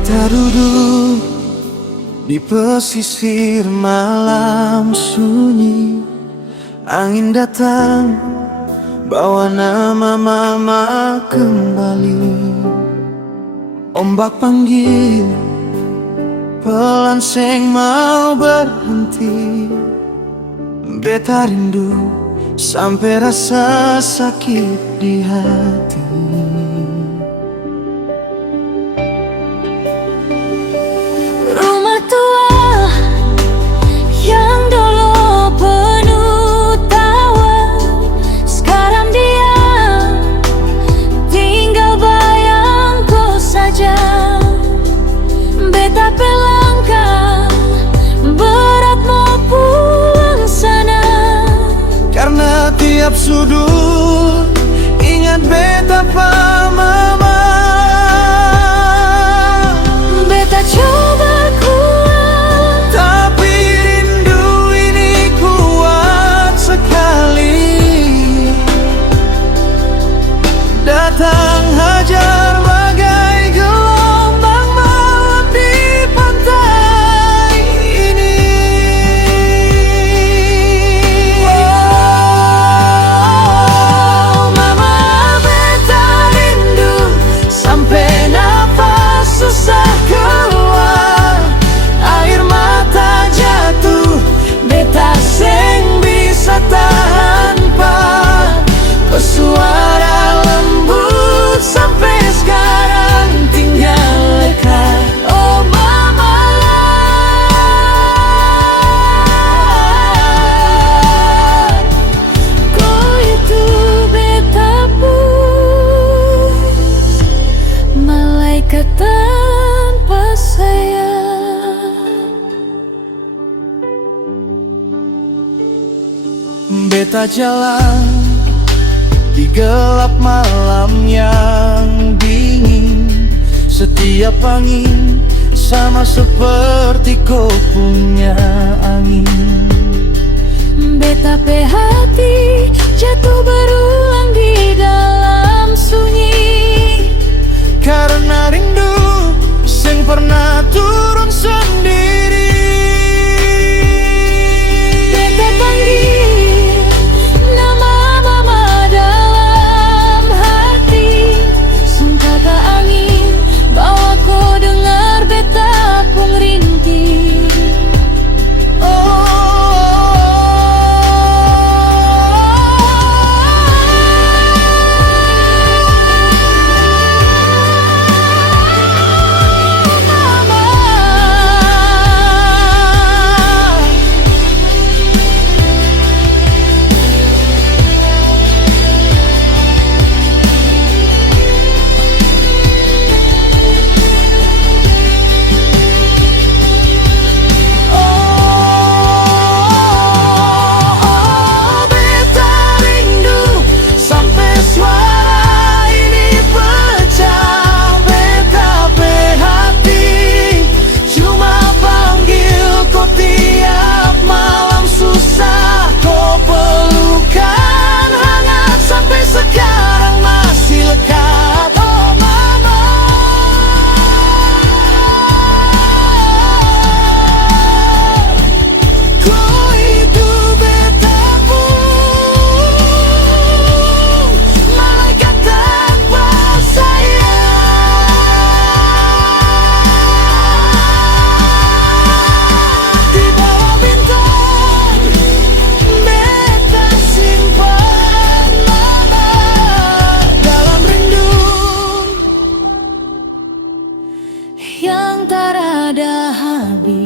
Beta duduk di pesisir malam sunyi. Angin datang bawa nama mama kembali. Ombak panggil pelan seng mau berhenti. Beta rindu sampai rasa sakit di hati. Rumah tua yang dulu penuh tawa, sekarang dia tinggal bayangku saja. Beta pelangkah berat mau pulang sana, karena tiap sudut ingat beta pa mama. beta coba kuat, Tapi rindu ini kuat sekali. Datang hajar bagai gelombang malam di pantai ini. oh mama, beta rindu sampai nafas susah keluar, air mata jatuh, beta seng bisa tahan pa. Pesuara lembut sampai sekarang tinggal lekat. Oh mama, kau itu beta pun malaikat tanpa sayap. Beta jalan di gelap malam yang dingin. Setiap angin sama seperti kau punya angin. Beta pe hati jatuh berulang di dalam sunyi, Karena rindu sing pernah turun sendiri. beta panggil nama mama dalam hati. Sungkaka angin bawa kau dengar beta pun rintih. Beta rindu sampai suara ini pecah. Beta pe hati cuma panggil kau tiap malam susah. Kau pelukan hangat sampai sekarang masih lekat. Oh mama, kau itu beta pun malaikat tanpa sayap. Di bawah bintang beta simpan mama dalam rindu Yang tak ada habis.